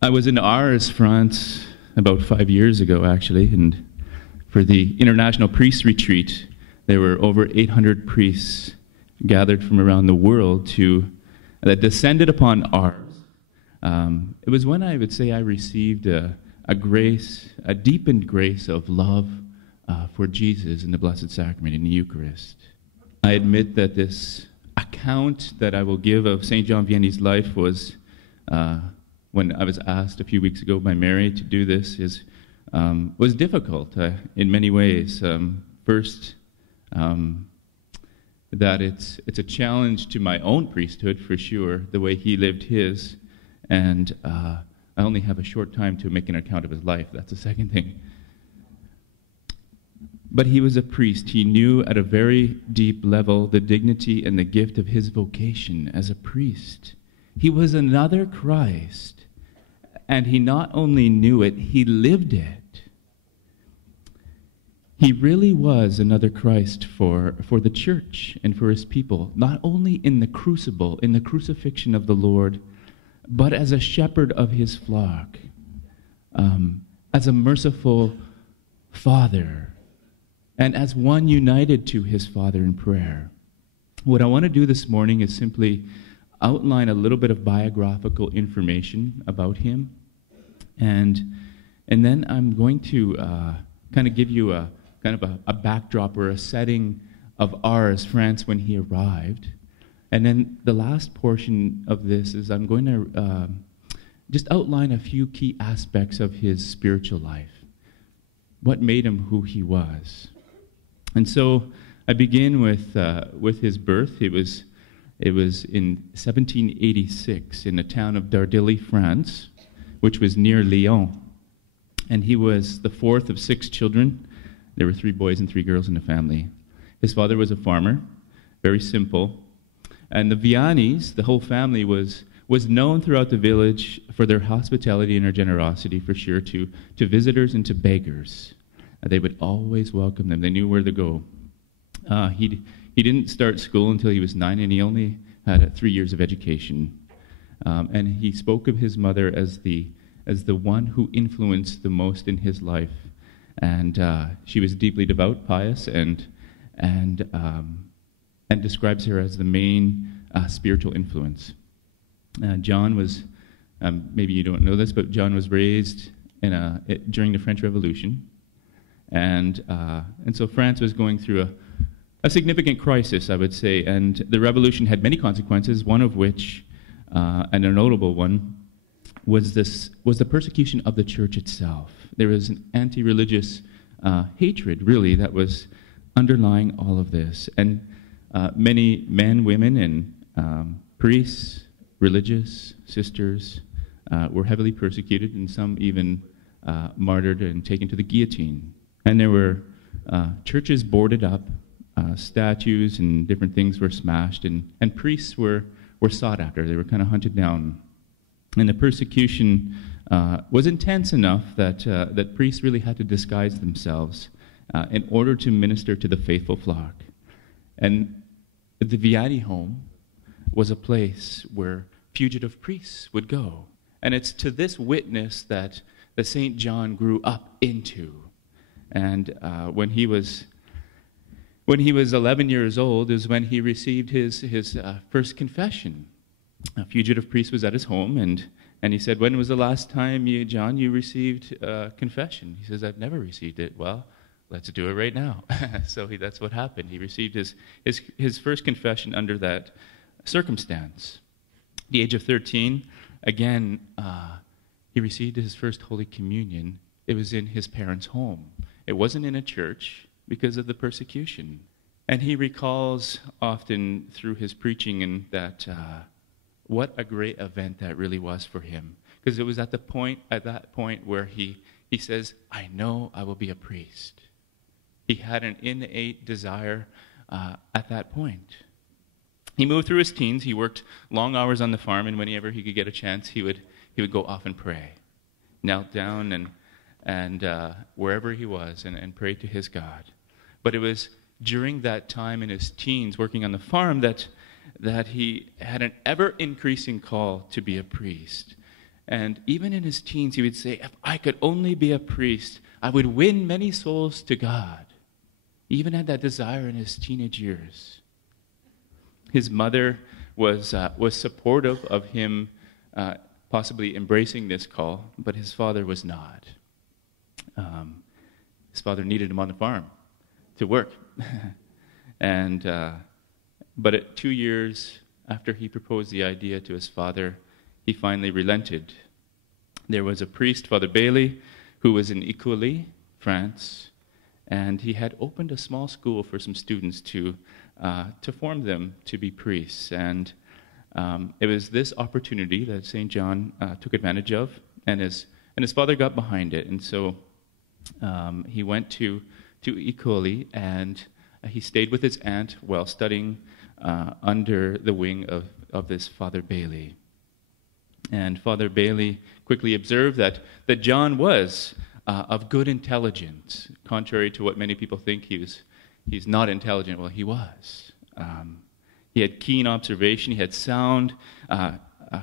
I was in Ars, France, about 5 years ago, actually, and for the International Priest Retreat, there were over 800 priests gathered from around the world that descended upon Ars. It was when I would say I received a grace, a deepened grace of love for Jesus in the Blessed Sacrament, in the Eucharist. I admit that this account that I will give of St. John Vianney's life was, when I was asked a few weeks ago by Mary to do this, was difficult in many ways. First, that it's a challenge to my own priesthood, for sure, the way he lived his, and I only have a short time to make an account of his life. That's the second thing. But he was a priest. He knew at a very deep level the dignity and the gift of his vocation as a priest. He was another Christ, and he not only knew it, he lived it. He really was another Christ for the church and for his people, not only in the crucible, in the crucifixion of the Lord, but as a shepherd of his flock, as a merciful father, and as one united to his Father in prayer. What I want to do this morning is simply outline a little bit of biographical information about him, and then I'm going to kind of give you a backdrop or a setting of Ars, France, when he arrived. And then the last portion of this is I'm going to just outline a few key aspects of his spiritual life, what made him who he was. And so I begin with his birth. It was in 1786 in the town of Dardilly, France, which was near Lyon. And he was the fourth of 6 children. There were 3 boys and 3 girls in the family. His father was a farmer, very simple. And the Vianneys, the whole family, was known throughout the village for their hospitality and their generosity, for sure, to visitors and to beggars. They would always welcome them. They knew where to go. He didn't start school until he was 9, and he only had 3 years of education. And he spoke of his mother as the one who influenced the most in his life. And she was deeply devout, pious, and describes her as the main spiritual influence. John was, maybe you don't know this, but John was raised during the French Revolution. And so France was going through a significant crisis, I would say, and the revolution had many consequences, one of which, and a notable one, was the persecution of the church itself. There was an anti-religious hatred, really, that was underlying all of this. And many men, women, and priests, religious, sisters, were heavily persecuted, and some even martyred and taken to the guillotine. And there were churches boarded up, statues and different things were smashed, and priests were sought after. They were kind of hunted down. And the persecution was intense enough that priests really had to disguise themselves in order to minister to the faithful flock. And the Vianney home was a place where fugitive priests would go. And it's to this witness that St. John grew up into. And when he was 11 years old is when he received his first confession. A fugitive priest was at his home, and he said, "When was the last time you received confession?" He says, "I've never received it." "Well, let's do it right now." So that's what happened. He received his first confession under that circumstance. At the age of 13, again, he received his first Holy Communion. It was in his parents' home. It wasn't in a church because of the persecution. And he recalls often through his preaching and that what a great event that really was for him. Because it was at that point where he says, "I know I will be a priest." He had an innate desire at that point. He moved through his teens. He worked long hours on the farm, and whenever he could get a chance, he would go off and pray. Knelt down and wherever he was and prayed to his God. But it was during that time in his teens working on the farm that he had an ever-increasing call to be a priest. And even in his teens, he would say, if I could only be a priest, I would win many souls to God. He even had that desire in his teenage years. His mother was supportive of him possibly embracing this call, but his father was not. His father needed him on the farm to work. But at 2 years after he proposed the idea to his father, he finally relented. There was a priest, Father Bailey, who was in Écully, France, and he had opened a small school for some students to form them to be priests. And it was this opportunity that St. John took advantage of, and his father got behind it. And so he went to Écully, and he stayed with his aunt while studying under the wing of this Father Bailey. And Father Bailey quickly observed that John was of good intelligence, contrary to what many people think he's not intelligent. Well, he was. He had keen observation. He had sound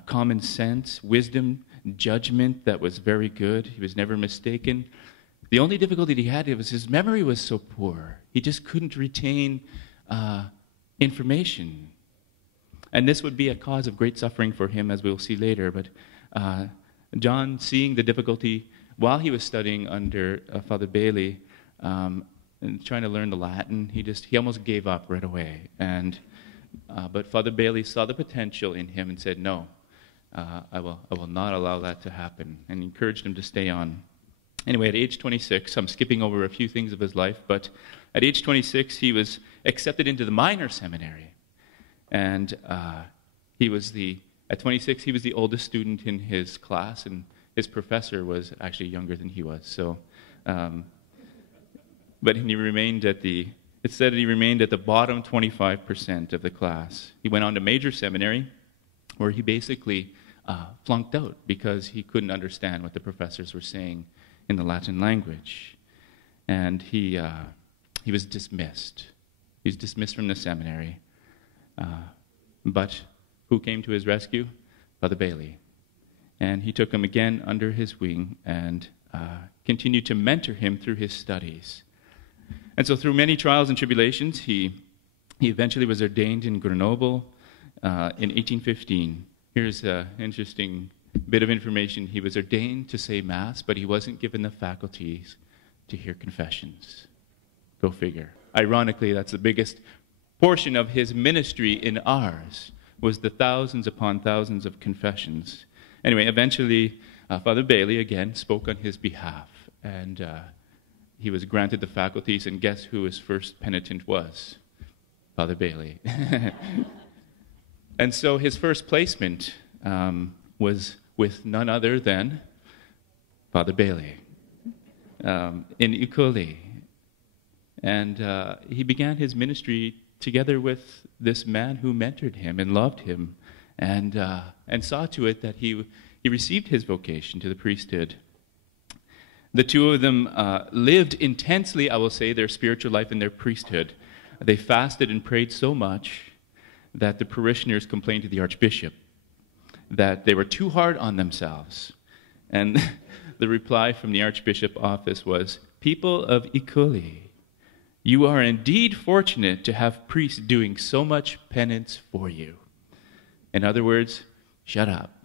common sense, wisdom, judgment that was very good. He was never mistaken. The only difficulty he had was his memory was so poor. He just couldn't retain information. And this would be a cause of great suffering for him, as we'll see later. But John, seeing the difficulty while he was studying under Father Bailey and trying to learn the Latin, he almost gave up right away. But Father Bailey saw the potential in him and said, "No, I will not allow that to happen," and encouraged him to stay on. Anyway, at age 26, I'm skipping over a few things of his life, but at age 26, he was accepted into the minor seminary. And at 26, he was the oldest student in his class, and his professor was actually younger than he was. So, but he remained it said he remained at the bottom 25% of the class. He went on to major seminary, where he basically flunked out because he couldn't understand what the professors were saying in the Latin language. And he was dismissed. He was dismissed from the seminary. But who came to his rescue? Father Bailey. And he took him again under his wing and continued to mentor him through his studies. And so through many trials and tribulations, he eventually was ordained in Grenoble in 1815. Here's an interesting bit of information. He was ordained to say Mass, but he wasn't given the faculties to hear confessions. Go figure. Ironically, that's the biggest portion of his ministry in Ars, was the thousands upon thousands of confessions. Anyway, eventually, Father Bailey, again, spoke on his behalf, and he was granted the faculties, and guess who his first penitent was? Father Bailey. And so his first placement was with none other than Father Bailey in Écully. And he began his ministry together with this man who mentored him and loved him, and saw to it that he received his vocation to the priesthood. The two of them lived intensely, I will say, their spiritual life in their priesthood. They fasted and prayed so much that the parishioners complained to the archbishop that they were too hard on themselves. And the reply from the archbishop office was, "People of Écully, you are indeed fortunate to have priests doing so much penance for you." In other words, shut up.